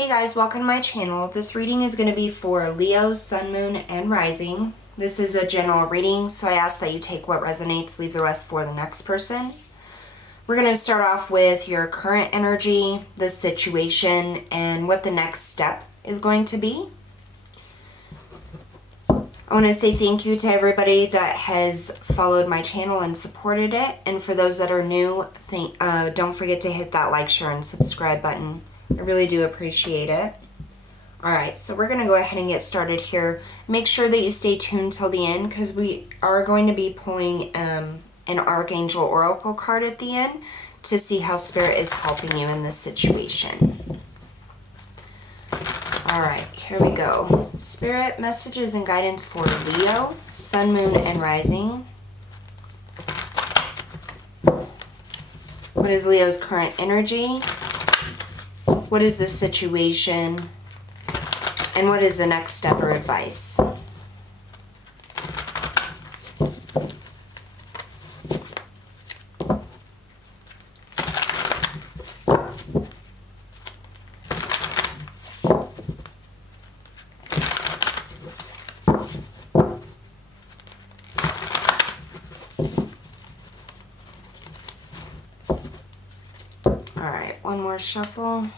Hey guys, welcome to my channel. This reading is going to be for Leo, Sun, Moon, and Rising. This is a general reading, so I ask that you take what resonates, leave the rest for the next person. We're going to start off with your current energy, the situation, and what the next step is going to be. I want to say thank you to everybody that has followed my channel and supported it. And for those that are new, don't forget to hit that like, share, and subscribe button. I really do appreciate it. Alright, so we're going to go ahead and get started here. Make sure that you stay tuned till the end because we are going to be pulling an Archangel Oracle card at the end to see how Spirit is helping you in this situation. Alright, here we go. Spirit, messages and guidance for Leo, Sun, Moon, and Rising. What is Leo's current energy? What is the situation? And what is the next step or advice? Alright, one more shuffle.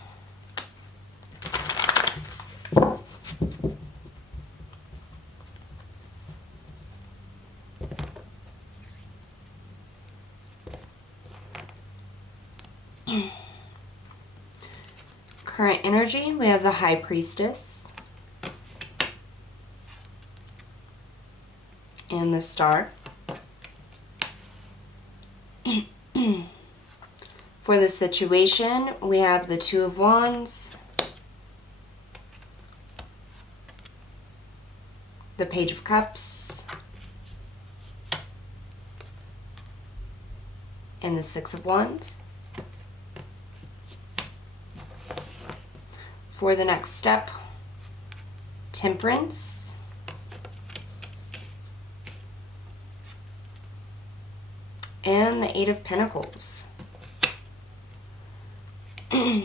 Current energy, we have the High Priestess and the Star. For the situation, we have the Two of Wands, the Page of Cups, and the Six of Wands. For the next step, Temperance, and the Eight of Pentacles.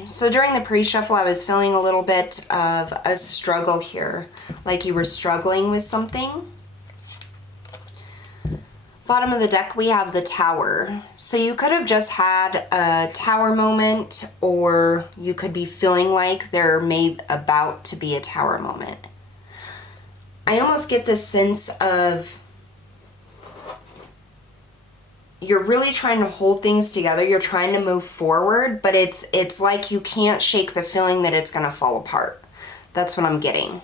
So during the pre-shuffle, I was feeling a little bit of a struggle here, like you were struggling with something. Bottom of the deck, we have the Tower. So you could have just had a Tower moment, or you could be feeling like there may about to be a Tower moment. I almost get this sense of you're really trying to hold things together. You're trying to move forward, but it's like you can't shake the feeling that it's going to fall apart. That's what I'm getting.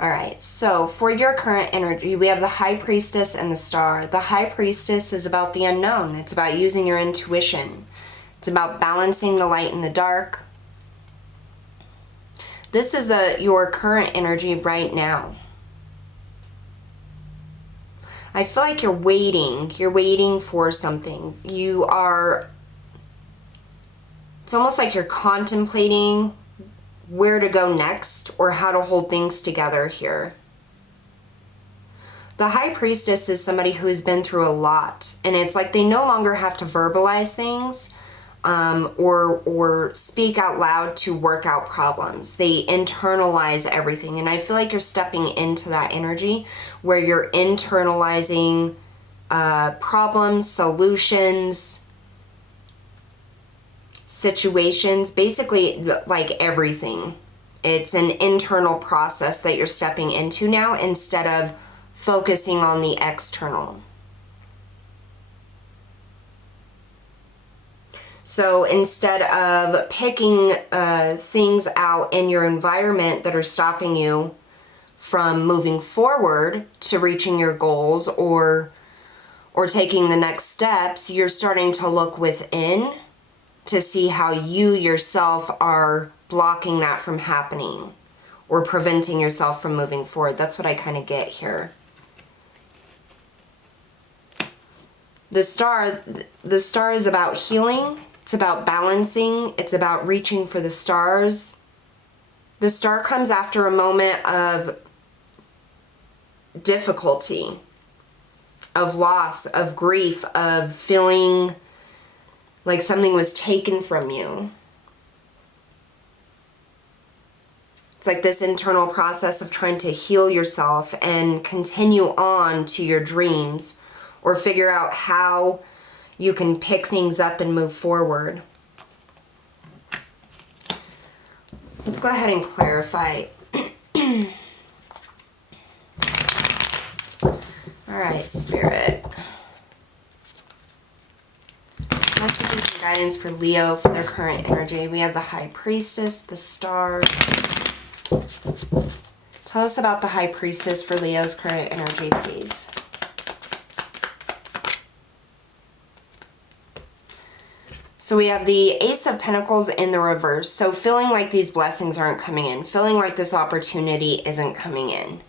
Alright, so for your current energy, we have the High Priestess and the Star. The High Priestess is about the unknown. It's about using your intuition. It's about balancing the light and the dark. This is your current energy right now. I feel like you're waiting. You're waiting for something. It's almost like you're contemplating where to go next or how to hold things together here. The High Priestess is somebody who has been through a lot, and it's like they no longer have to verbalize things or speak out loud to work out problems. They internalize everything, and I feel like you're stepping into that energy where you're internalizing problems, solutions, situations, basically like everything. It's an internal process that you're stepping into now instead of focusing on the external. So instead of picking things out in your environment that are stopping you from moving forward to reaching your goals or taking the next steps, you're starting to look within to see how you yourself are blocking that from happening or preventing yourself from moving forward. That's what I kind of get here. The Star is about healing. It's about balancing. It's about reaching for the stars. The Star comes after a moment of difficulty. of loss, of grief, of feeling like something was taken from you. It's like this internal process of trying to heal yourself and continue on to your dreams, or figure out how you can pick things up and move forward. Let's go ahead and clarify. All right, Spirit. Messages and guidance for Leo for their current energy. We have the High Priestess, the Star. Tell us about the High Priestess for Leo's current energy, please. So we have the Ace of Pentacles in the reverse. So feeling like these blessings aren't coming in. Feeling like this opportunity isn't coming in.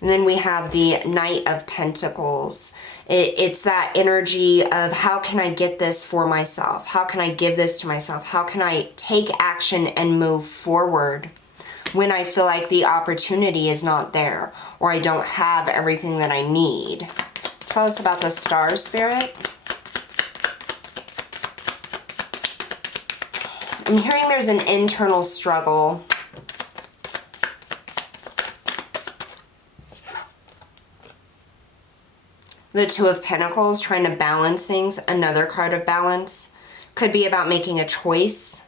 And then we have the Knight of Pentacles. It's that energy of how can I get this for myself? How can I give this to myself? How can I take action and move forward when I feel like the opportunity is not there, or I don't have everything that I need? Tell us about the Star, Spirit. I'm hearing there's an internal struggle. The Two of Pentacles, trying to balance things. Another card of balance. Could be about making a choice.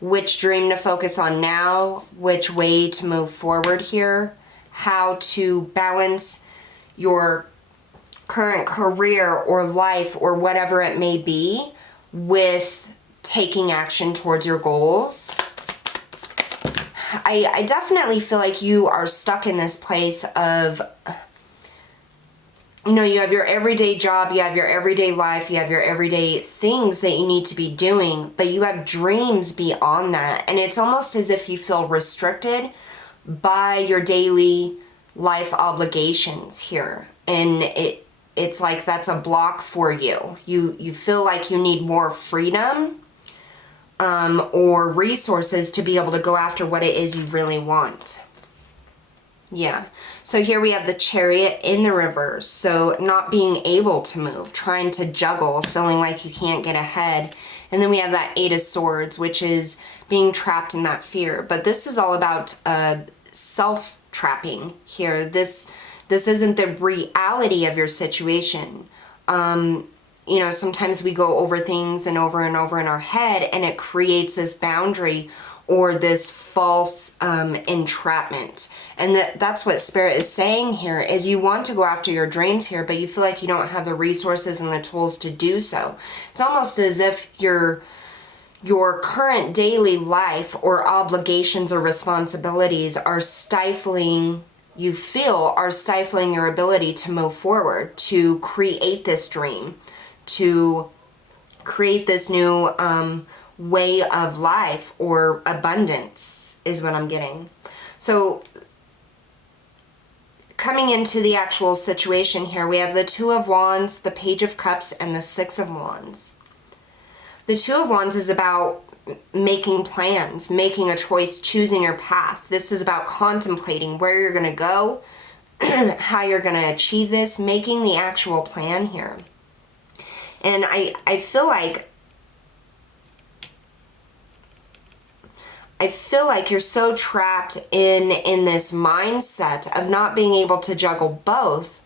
Which dream to focus on now. Which way to move forward here. How to balance your current career or life or whatever it may be with taking action towards your goals. I definitely feel like you are stuck in this place of, you know, you have your everyday job, you have your everyday life, you have your everyday things that you need to be doing, but you have dreams beyond that. And it's almost as if you feel restricted by your daily life obligations here. And it's like that's a block for you. You feel like you need more freedom or resources to be able to go after what it is you really want. Yeah. So here we have the Chariot in the reverse. So not being able to move, trying to juggle, feeling like you can't get ahead. And then we have that Eight of Swords, which is being trapped in that fear. But this is all about self-trapping here. This isn't the reality of your situation. You know, sometimes we go over things and over in our head, and it creates this boundary or this false entrapment. And that's what Spirit is saying here, is you want to go after your dreams here, but you feel like you don't have the resources and the tools to do so. It's almost as if your current daily life or obligations or responsibilities are stifling, you feel are stifling your ability to move forward, to create this dream, to create this new way of life or abundance is what I'm getting. So coming into the actual situation here, we have the Two of Wands, the Page of Cups, and the Six of Wands. The Two of Wands is about making plans, making a choice, choosing your path. This is about contemplating where you're going to go, how you're going to achieve this, making the actual plan here. And I feel like you're so trapped in this mindset of not being able to juggle both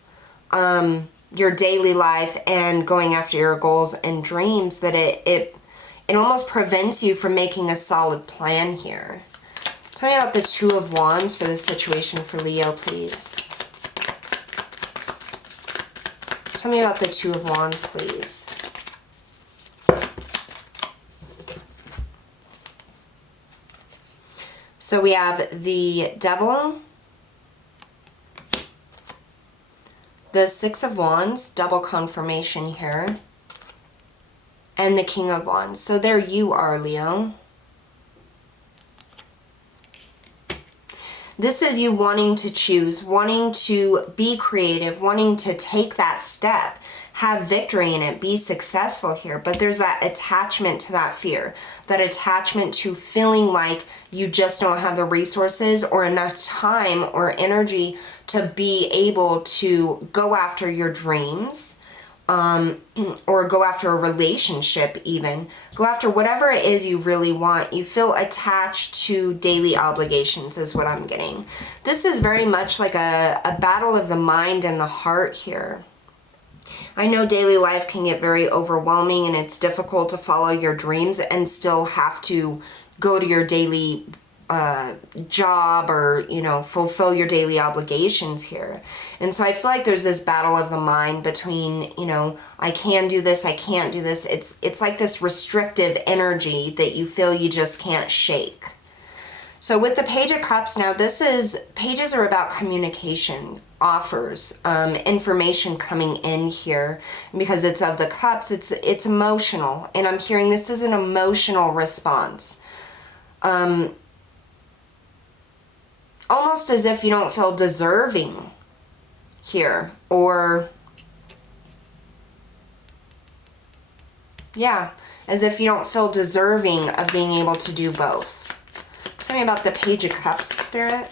your daily life and going after your goals and dreams, that it almost prevents you from making a solid plan here. Tell me about the Two of Wands for this situation for Leo, please. Tell me about the Two of Wands, please. So we have the Devil, the Six of Wands, double confirmation here, and the King of Wands. So there you are, Leo. This is you wanting to choose, wanting to be creative, wanting to take that step, have victory in it, be successful here. But there's that attachment to that fear, that attachment to feeling like you just don't have the resources or enough time or energy to be able to go after your dreams, or go after a relationship even. Go after whatever it is you really want. You feel attached to daily obligations is what I'm getting. This is very much like a battle of the mind and the heart here. I know daily life can get very overwhelming and it's difficult to follow your dreams and still have to go to your daily job or, you know, fulfill your daily obligations here. And so I feel like there's this battle of the mind between, you know, I can do this, I can't do this. It's like this restrictive energy that you feel you just can't shake. So with the Page of Cups now, pages are about communication, offers, information coming in here. And because it's of the Cups, it's emotional. And I'm hearing this is an emotional response. Almost as if you don't feel deserving here, or yeah, as if you don't feel deserving of being able to do both. Tell me about the Page of Cups, Spirit.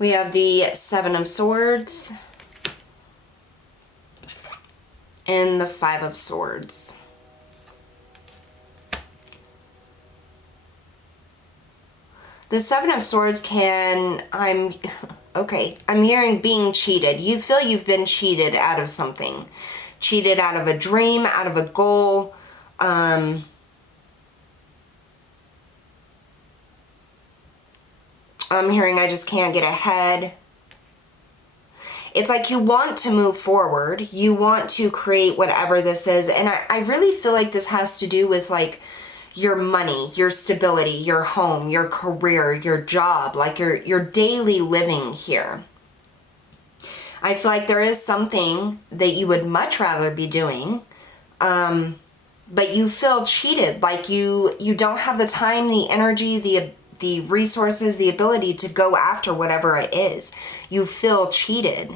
We have the Seven of Swords and the Five of Swords. The Seven of Swords I'm hearing being cheated. You feel you've been cheated out of something. Cheated out of a dream, out of a goal. I'm hearing I just can't get ahead. It's like you want to move forward. You want to create whatever this is. And I really feel like this has to do with like your money, your stability, your home, your career, your job, like your daily living here. I feel like there is something that you would much rather be doing, but you feel cheated, like you don't have the time, the energy, the resources, the ability to go after whatever it is. You feel cheated.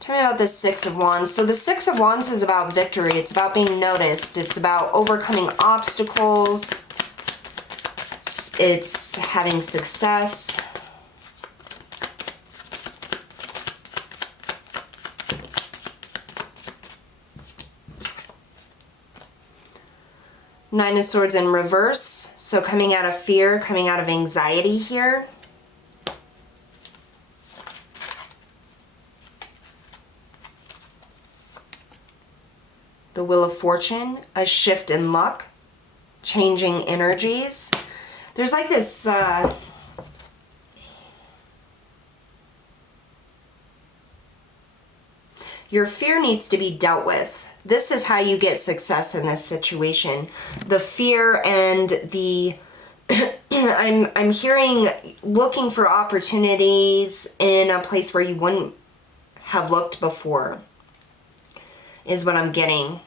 Tell me about the Six of Wands. So the Six of Wands is about victory. It's about being noticed. It's about overcoming obstacles. It's having success. Nine of Swords in reverse. So coming out of fear, coming out of anxiety here. The Wheel of Fortune, a shift in luck, changing energies. There's like this, your fear needs to be dealt with. This is how you get success in this situation. The fear and the, I'm hearing looking for opportunities in a place where you wouldn't have looked before is what I'm getting.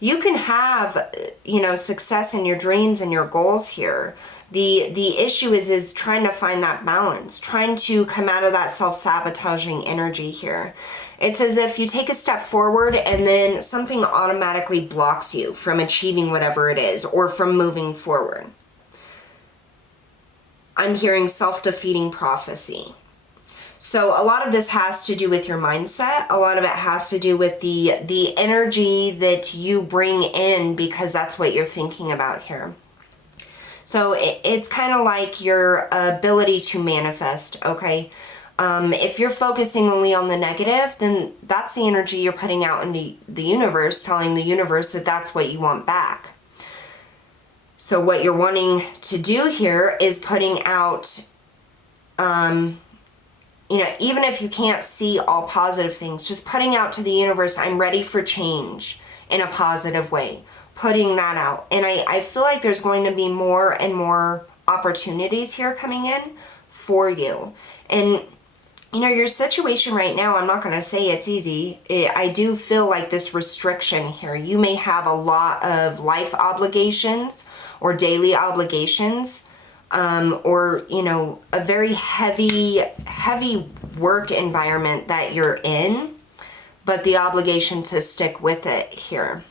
You can have, you know, success in your dreams and your goals here. The issue is trying to find that balance, trying to come out of that self-sabotaging energy here. It's as if you take a step forward and then something automatically blocks you from achieving whatever it is or from moving forward. I'm hearing self-defeating prophecy. So a lot of this has to do with your mindset. A lot of it has to do with the energy that you bring in, because that's what you're thinking about here. So it's kind of like your ability to manifest, okay? If you're focusing only on the negative, then that's the energy you're putting out into the universe, telling the universe that that's what you want back. So what you're wanting to do here is putting out, you know, even if you can't see all positive things, just putting out to the universe, I'm ready for change in a positive way. Putting that out. And I feel like there's going to be more and more opportunities here coming in for you. And, you know, your situation right now, I'm not going to say it's easy. I do feel like this restriction here. You may have a lot of life obligations or daily obligations or, you know, a very heavy work environment that you're in, but the obligation to stick with it here.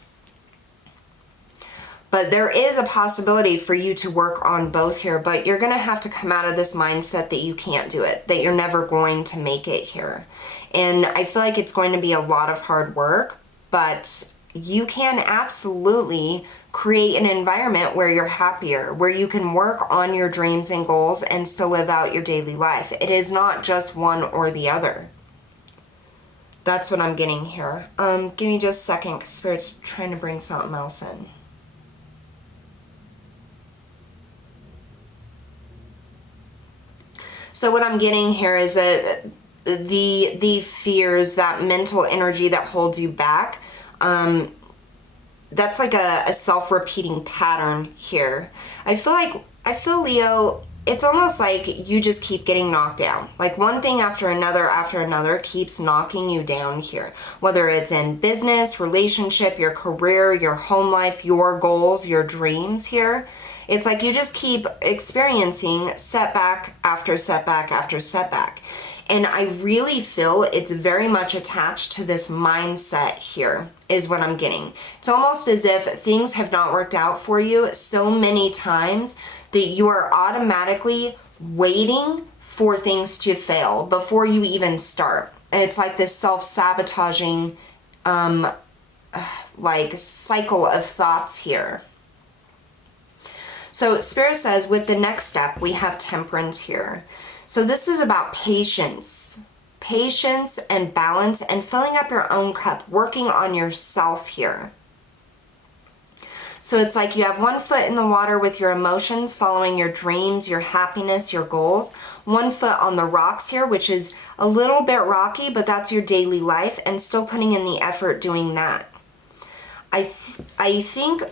But there is a possibility for you to work on both here, but you're going to have to come out of this mindset that you can't do it, that you're never going to make it here. And I feel like it's going to be a lot of hard work, but you can absolutely create an environment where you're happier, where you can work on your dreams and goals and still live out your daily life. It is not just one or the other. That's what I'm getting here. Give me just a second, because Spirit's trying to bring something else in. So what I'm getting here is that the fears, that mental energy that holds you back, that's like a self-repeating pattern here. I feel, Leo, it's almost like you just keep getting knocked down. Like one thing after another keeps knocking you down here. Whether it's in business, relationship, your career, your home life, your goals, your dreams here. It's like you just keep experiencing setback after setback after setback. And I really feel it's very much attached to this mindset here, is what I'm getting. It's almost as if things have not worked out for you so many times that you are automatically waiting for things to fail before you even start. And it's like this self-sabotaging like cycle of thoughts here. So Spirit says with the next step, we have temperance here. So this is about patience and balance and filling up your own cup, working on yourself here. So it's like you have one foot in the water with your emotions, following your dreams, your happiness, your goals. One foot on the rocks here, which is a little bit rocky, but that's your daily life, and still putting in the effort doing that. I think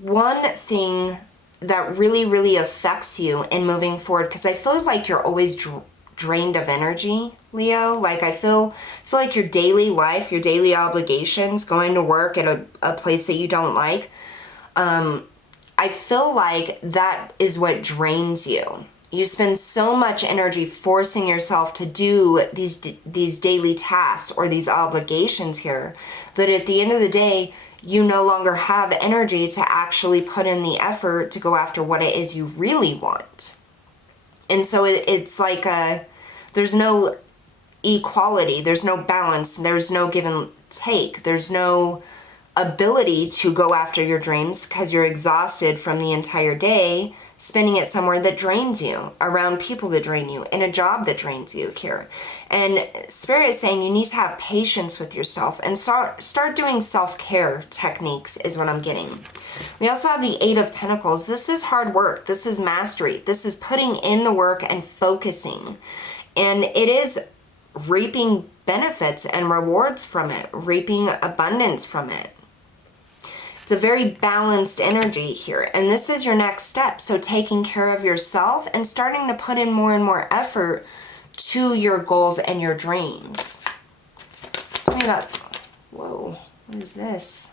one thing that really affects you in moving forward, because I feel like you're always drained of energy, Leo. Like I feel like your daily life, your daily obligations, going to work at a place that you don't like, I feel like that is what drains you. You spend so much energy forcing yourself to do these daily tasks or these obligations here that at the end of the day, you no longer have energy to actually put in the effort to go after what it is you really want. And so it's like there's no equality, there's no balance, there's no give and take, there's no ability to go after your dreams because you're exhausted from the entire day spending it somewhere that drains you, around people that drain you, in a job that drains you here. And Spirit is saying you need to have patience with yourself and start doing self-care techniques is what I'm getting. We also have the Eight of Pentacles. This is hard work. This is mastery. This is putting in the work and focusing. And it is reaping benefits and rewards from it, reaping abundance from it. It's a very balanced energy here, and this is your next step. So taking care of yourself and starting to put in more and more effort to your goals and your dreams. Tell me about, whoa, what is this?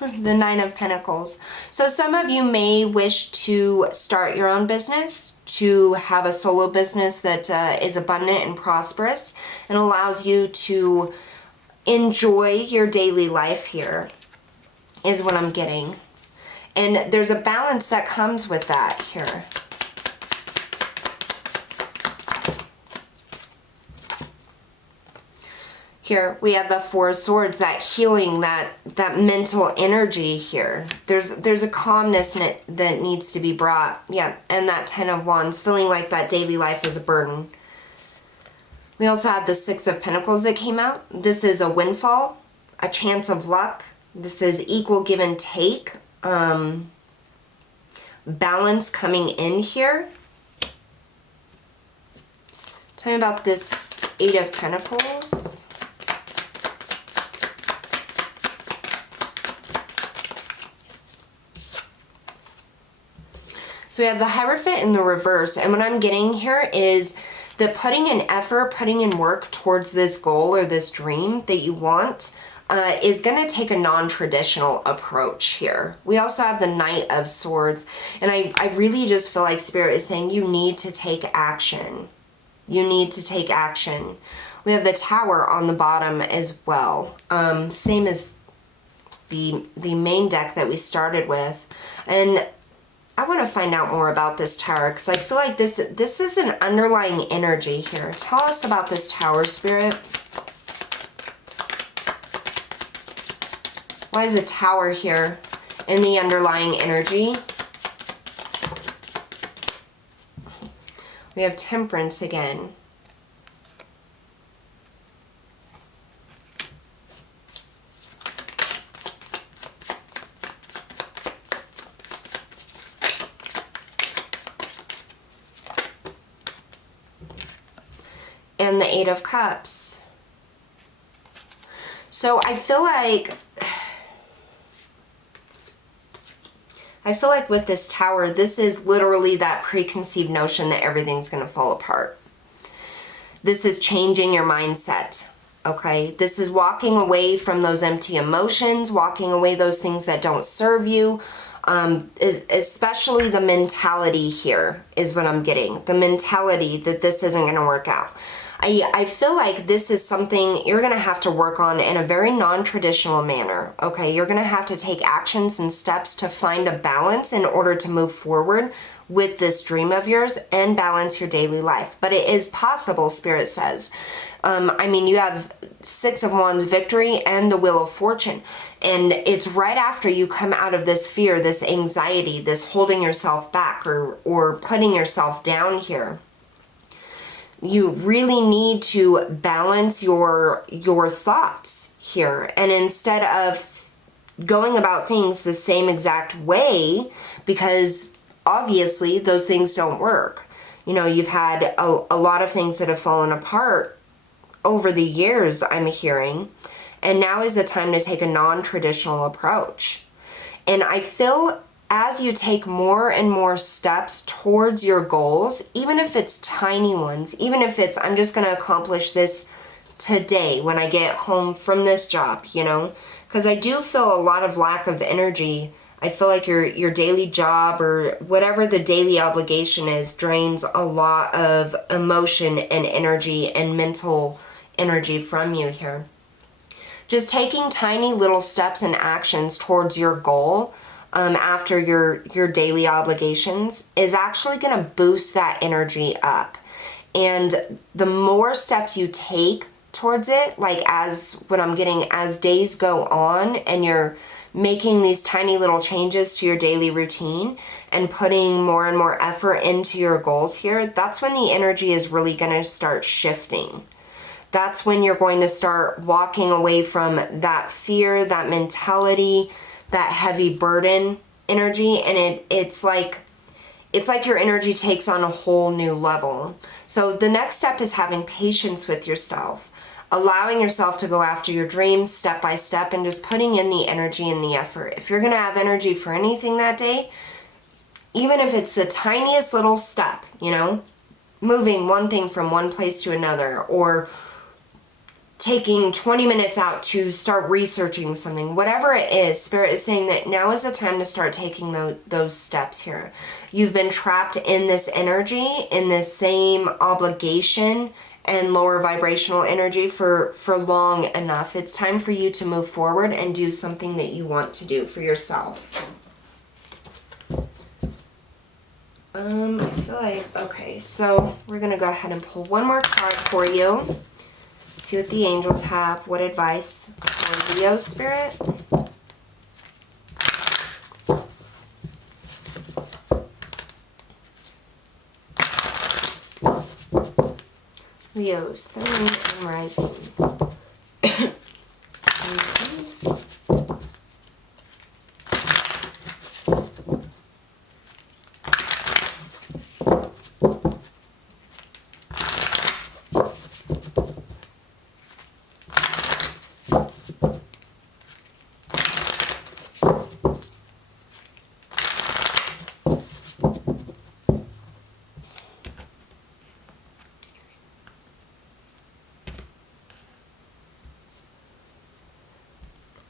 The Nine of Pentacles. So some of you may wish to start your own business, to have a solo business that is abundant and prosperous and allows you to enjoy your daily life here, is what I'm getting. And there's a balance that comes with that here. Here we have the Four of Swords, that healing, that mental energy here. There's a calmness that needs to be brought. Yeah, and that Ten of Wands, feeling like that daily life is a burden. We also had the Six of Pentacles that came out. This is a windfall, a chance of luck. This is equal give and take, balance coming in here. Tell me about this Eight of Pentacles. So we have the Hierophant in the reverse, and what I'm getting here is that putting in effort, putting in work towards this goal or this dream that you want, is going to take a non-traditional approach here. We also have the Knight of Swords, and I really just feel like Spirit is saying you need to take action. You need to take action. We have the Tower on the bottom as well. Same as the main deck that we started with. And I want to find out more about this Tower because I feel like this is an underlying energy here. Tell us about this Tower, Spirit. Why is a Tower here in the underlying energy? We have Temperance again. And the Eight of Cups. So I feel like with this Tower, this is literally that preconceived notion that everything's going to fall apart. This is changing your mindset, okay? This is walking away from those empty emotions, walking away those things that don't serve you. Especially the mentality here is what I'm getting. The mentality that this isn't going to work out. I feel like this is something you're going to have to work on in a very non-traditional manner, okay? You're going to have to take actions and steps to find a balance in order to move forward with this dream of yours and balance your daily life. But it is possible, Spirit says. I mean, you have Six of Wands victory and the Wheel of Fortune. And it's right after you come out of this fear, this anxiety, this holding yourself back or putting yourself down here. You really need to balance your thoughts here. And instead of going about things the same exact way, because obviously those things don't work. You know, you've had a lot of things that have fallen apart over the years, I'm hearing. And now is the time to take a non-traditional approach. And I feel as you take more and more steps towards your goals, even if it's tiny ones, even if it's, I'm just going to accomplish this today when I get home from this job, you know, because I do feel a lot of lack of energy. I feel like your daily job or whatever the daily obligation is drains a lot of emotion and energy and mental energy from you here. Just taking tiny little steps and actions towards your goal after your daily obligations is actually going to boost that energy up. And the more steps you take towards it, like as what I'm getting, as days go on and you're making these tiny little changes to your daily routine and putting more and more effort into your goals here, that's when the energy is really going to start shifting. That's when you're going to start walking away from that fear, that mentality, that heavy burden energy, and it's like your energy takes on a whole new level. So the next step is having patience with yourself, allowing yourself to go after your dreams step by step and just putting in the energy and the effort. If you're going to have energy for anything that day, even if it's the tiniest little step, you know, moving one thing from one place to another, or taking 20 minutes out to start researching something, whatever it is, Spirit is saying that now is the time to start taking those steps here. You've been trapped in this energy, in this same obligation and lower vibrational energy for long enough. It's time for you to move forward and do something that you want to do for yourself. I feel like, okay, so we're going to go ahead and pull one more card for you. See what the angels have. What advice for Leo, Spirit? Leo, Sun, and Rising.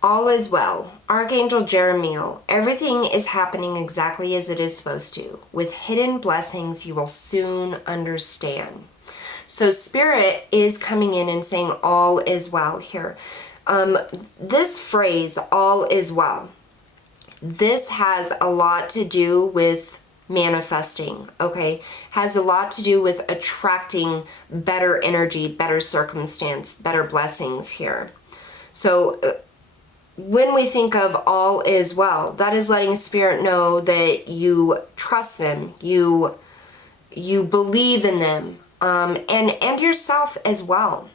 All is well. Archangel Jeremiel, everything is happening exactly as it is supposed to. With hidden blessings, you will soon understand. So Spirit is coming in and saying all is well here. This phrase, all is well, this has a lot to do with manifesting, okay? Has a lot to do with attracting better energy, better circumstance, better blessings here. So when we think of all is well, that is letting Spirit know that you trust them, you believe in them, and yourself as well.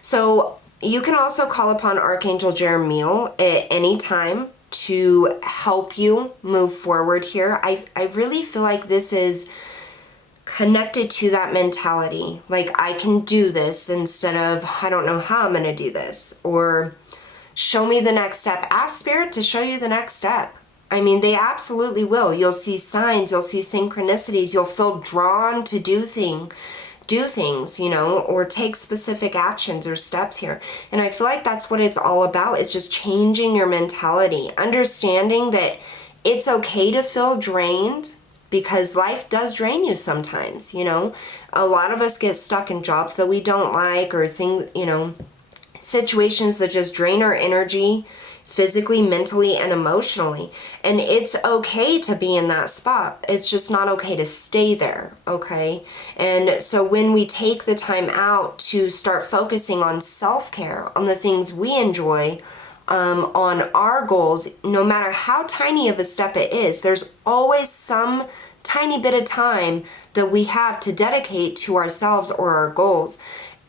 So you can also call upon Archangel Jeremiel at any time to help you move forward here. I really feel like this is connected to that mentality. Like, I can do this instead of, I don't know how I'm going to do this. Or show me the next step. Ask Spirit to show you the next step. I mean, they absolutely will. You'll see signs, you'll see synchronicities, you'll feel drawn to do things, you know, or take specific actions or steps here. And I feel like that's what it's all about, is just changing your mentality, understanding that it's okay to feel drained, because life does drain you sometimes, you know. A lot of us get stuck in jobs that we don't like, or things, you know, situations that just drain our energy physically, mentally, and emotionally. And it's okay to be in that spot. It's just not okay to stay there, okay? And so when we take the time out to start focusing on self-care, on the things we enjoy, on our goals, no matter how tiny of a step it is, there's always some tiny bit of time that we have to dedicate to ourselves or our goals.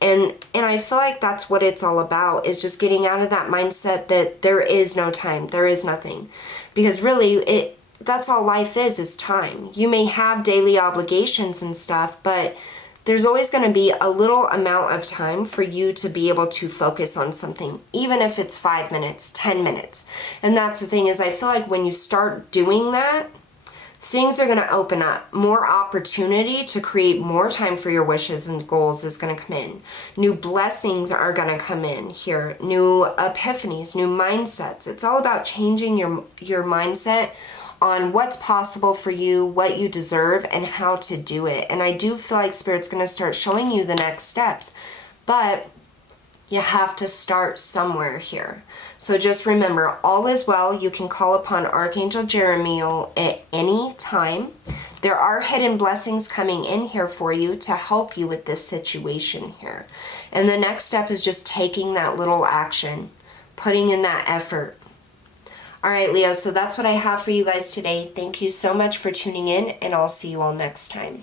And I feel like that's what it's all about, is just getting out of that mindset that there is no time, there is nothing. Because really, that's all life is time. You may have daily obligations and stuff, but there's always going to be a little amount of time for you to be able to focus on something, even if it's 5 minutes, 10 minutes. And that's the thing, is I feel like when you start doing that, things are going to open up. More opportunity to create more time for your wishes and goals is going to come in. New blessings are going to come in here. New epiphanies, new mindsets. It's all about changing your mindset on what's possible for you, what you deserve, and how to do it. And I do feel like Spirit's going to start showing you the next steps. But you have to start somewhere here. So just remember, all is well. You can call upon Archangel Jeremiel at any time. There are hidden blessings coming in here for you to help you with this situation here. And the next step is just taking that little action, putting in that effort. All right, Leo, so that's what I have for you guys today. Thank you so much for tuning in, and I'll see you all next time.